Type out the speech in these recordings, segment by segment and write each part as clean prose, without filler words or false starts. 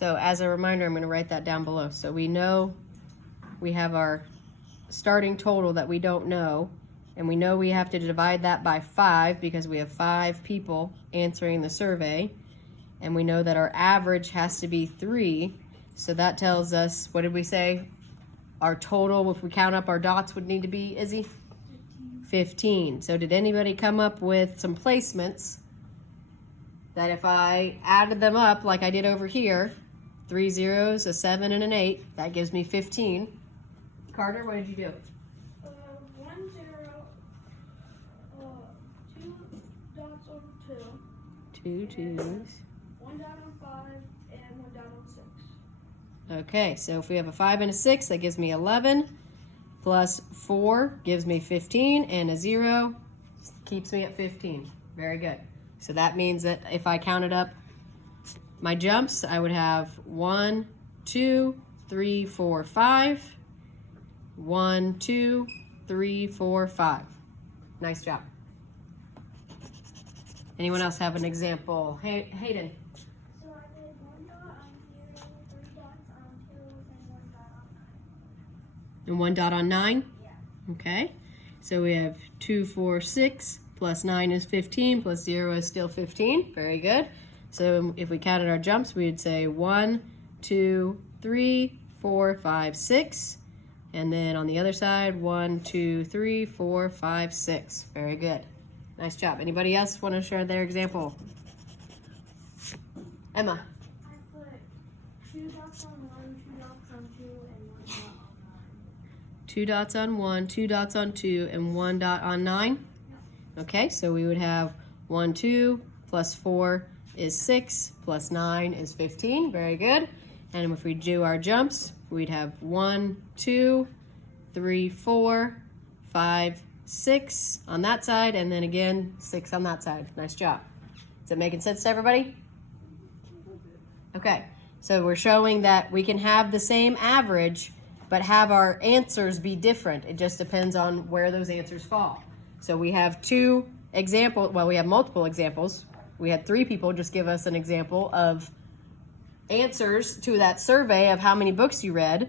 So as a reminder, I'm going to write that down below. So we know we have our starting total that we don't know, and we know we have to divide that by 5 because we have 5 people answering the survey, and we know that our average has to be 3. So that tells us, what did we say? Our total, if we count up our dots, would need to be, Izzy? 15. So did anybody come up with some placements that if I added them up like I did over here, 3 zeros, a 7, and an 8, that gives me 15. Carter, what did you do? 1 0, 2 dots on 2. 2 twos. 1 dot on 5 and 1 dot on 6. Okay, so if we have a 5 and a 6, that gives me 11, plus 4 gives me 15, and a 0 keeps me at 15. Very good. So that means that if I counted up my jumps, I would have 1, 2, 3, 4, 5. 1, 2, 3, 4, 5. Nice job. Anyone else have an example? Hayden. So I did 1 dot on here, 3 dots on 2, and 1 dot on 9. And 1 dot on 9? Yeah. Okay. So we have 2, 4, 6, plus 9 is 15, plus 0 is still 15. Very good. So if we counted our jumps, we would say 1, 2, 3, 4, 5, 6. And then on the other side, 1, 2, 3, 4, 5, 6. Very good. Nice job. Anybody else want to share their example? Emma. I put 2 dots on 1, 2 dots on 2, and 1 dot on 9. 2 dots on 1, 2 dots on 2, and 1 dot on 9? Okay, so we would have 1, 2, plus 4 is 6, plus 9 is 15. Very good. And if we do our jumps, we'd have 1, 2, 3, 4, 5, 6 on that side, and then again 6 on that side. Nice job. Is it making sense to everybody? Okay, so we're showing that we can have the same average, but have our answers be different. It just depends on where those answers fall. So we have two examples, well, we have multiple examples. We had 3 people just give us an example of answers to that survey of how many books you read.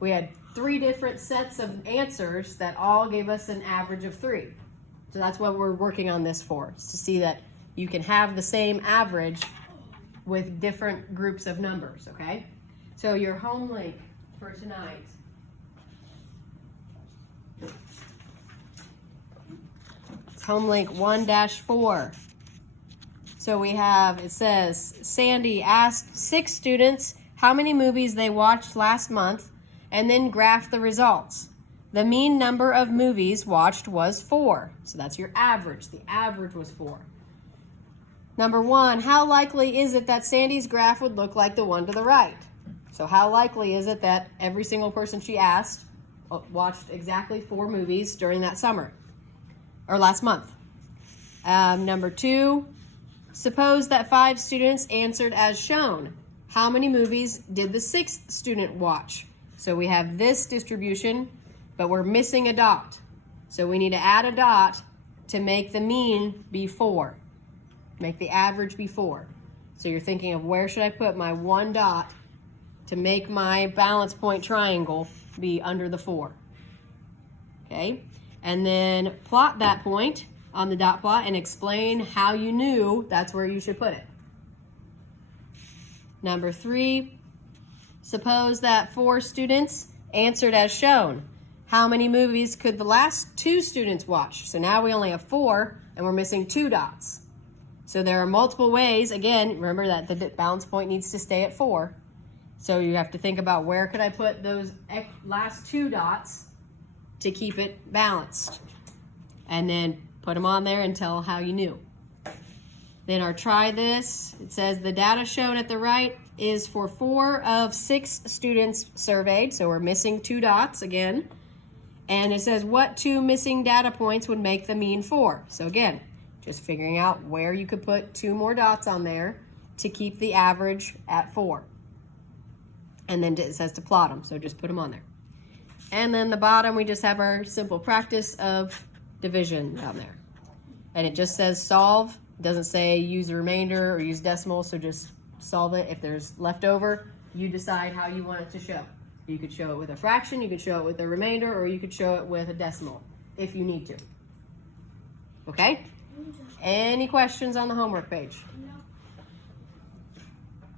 We had 3 different sets of answers that all gave us an average of 3. So that's what we're working on this for, is to see that you can have the same average with different groups of numbers, okay? So your home link for tonight. It's home link 1-4. So we have, it says, Sandy asked 6 students how many movies they watched last month and then graph the results. The mean number of movies watched was 4. So that's your average. The average was 4. Number 1, how likely is it that Sandy's graph would look like the one to the right? So how likely is it that every single person she asked watched exactly 4 movies during that summer or last month? Number 2, suppose that 5 students answered as shown. How many movies did the 6th student watch? So we have this distribution, but we're missing a dot. So we need to add a dot to make the mean be 4. Make the average be 4. So you're thinking of where should I put my 1 dot to make my balance point triangle be under the 4. Okay, and then plot that point on the dot plot and explain how you knew that's where you should put it. Number 3, suppose that 4 students answered as shown. How many movies could the last 2 students watch? So now we only have 4 and we're missing 2 dots. So there are multiple ways. Again, remember that the balance point needs to stay at 4. So you have to think about where could I put those last 2 dots to keep it balanced. And then put them on there and tell how you knew. Then our try this, it says the data shown at the right is for 4 of 6 students surveyed. So we're missing 2 dots again. And it says what 2 missing data points would make the mean 4. So again, just figuring out where you could put 2 more dots on there to keep the average at 4. And then it says to plot them, so just put them on there. And then the bottom, we just have our simple practice of division down there. And it just says solve. It doesn't say use the remainder or use decimal, so just solve it. If there's leftover, you decide how you want it to show. You could show it with a fraction, you could show it with a remainder, or you could show it with a decimal if you need to. Okay? Any questions on the homework page? No.